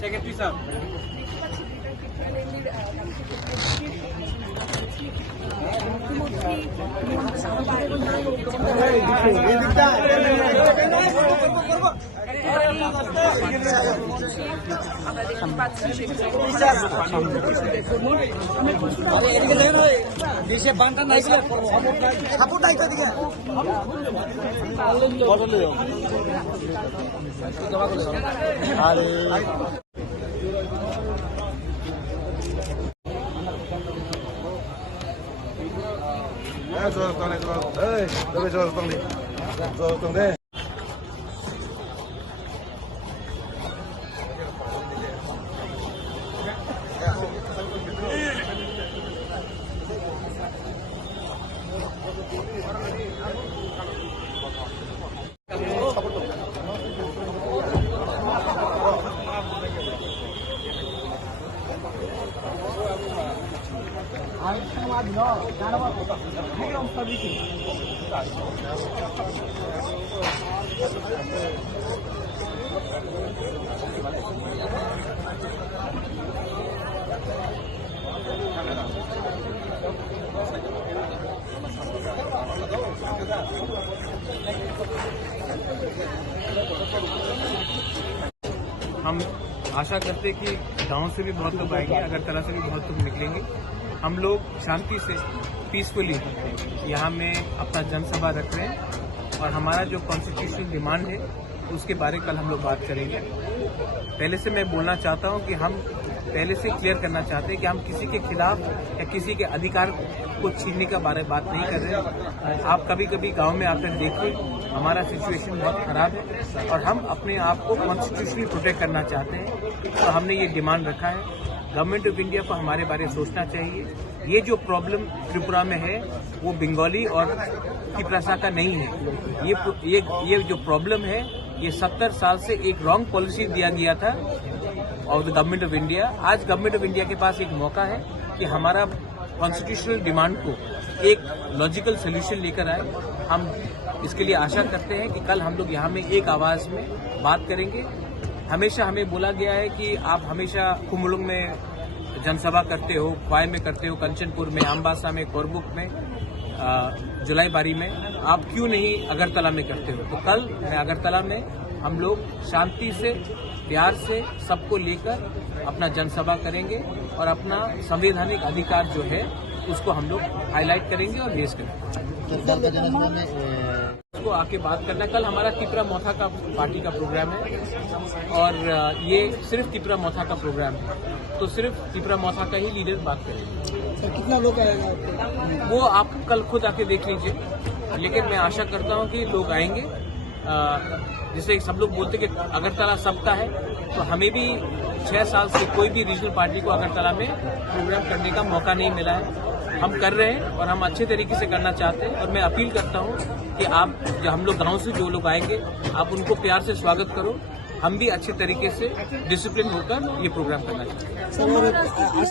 Secretary साहब हम आशा करते कि गांव से भी बहुत लोग आएंगे, अगरतला से भी बहुत लोग निकलेंगे। हम लोग शांति से पीसफुली यहाँ में अपना जनसभा रख रहे हैं और हमारा जो कॉन्स्टिट्यूशनल डिमांड है उसके बारे कल हम लोग बात करेंगे। पहले से मैं बोलना चाहता हूँ कि हम पहले से क्लियर करना चाहते हैं कि हम किसी के खिलाफ या किसी के अधिकार को छीनने का बारे बात नहीं कर रहे। आप कभी कभी गांव में आकर देखिए, हमारा सिचुएशन बहुत खराब है और हम अपने आप को कॉन्स्टिट्यूशनली प्रोटेक्ट करना चाहते हैं। तो हमने ये डिमांड रखा है। गवर्नमेंट ऑफ इंडिया को हमारे बारे में सोचना चाहिए। ये जो प्रॉब्लम त्रिपुरा में है वो बंगाली और त्रिपुरा का नहीं है। ये जो प्रॉब्लम है ये 70 साल से एक रॉन्ग पॉलिसी दिया गया था of the government of India. आज गवर्नमेंट ऑफ इंडिया के पास एक मौका है कि हमारा कॉन्स्टिट्यूशनल डिमांड को एक लॉजिकल सोल्यूशन लेकर आए। हम इसके लिए आशा करते हैं कि कल हम लोग यहाँ में एक आवाज में बात करेंगे। हमेशा हमें बोला गया है कि आप हमेशा कुमलुंग में जनसभा करते हो, क्वाय में करते हो, कंचनपुर में, अम्बासा में, कोरबुक में, जुलाईबारी में, आप क्यों नहीं अगरतला में करते हो? तो कल मैं अगरतला में हम लोग शांति से, प्यार से सबको लेकर अपना जनसभा करेंगे और अपना संवैधानिक अधिकार जो है उसको हम लोग हाईलाइट करेंगे और रेज करेंगे। उसको आके बात करना। कल हमारा त्रिपुरा मोथा का पार्टी का प्रोग्राम है और ये सिर्फ त्रिपुरा मोथा का प्रोग्राम है, तो सिर्फ त्रिपुरा मोथा का ही लीडर बात करेंगे। सर कितना लोग आएगा? वो आप कल खुद आके देख लीजिए, लेकिन मैं आशा करता हूँ कि लोग आएंगे। जैसे सब लोग बोलते कि अगरतला सबका है, तो हमें भी 6 साल से कोई भी रीजनल पार्टी को अगरतला में प्रोग्राम करने का मौका नहीं मिला है। हम कर रहे हैं और हम अच्छे तरीके से करना चाहते हैं और मैं अपील करता हूं कि आप जो हम लोग गांव से जो लोग आएंगे आप उनको प्यार से स्वागत करो। हम भी अच्छे तरीके से डिसिप्लिन होकर ये प्रोग्राम करना चाहते हैं।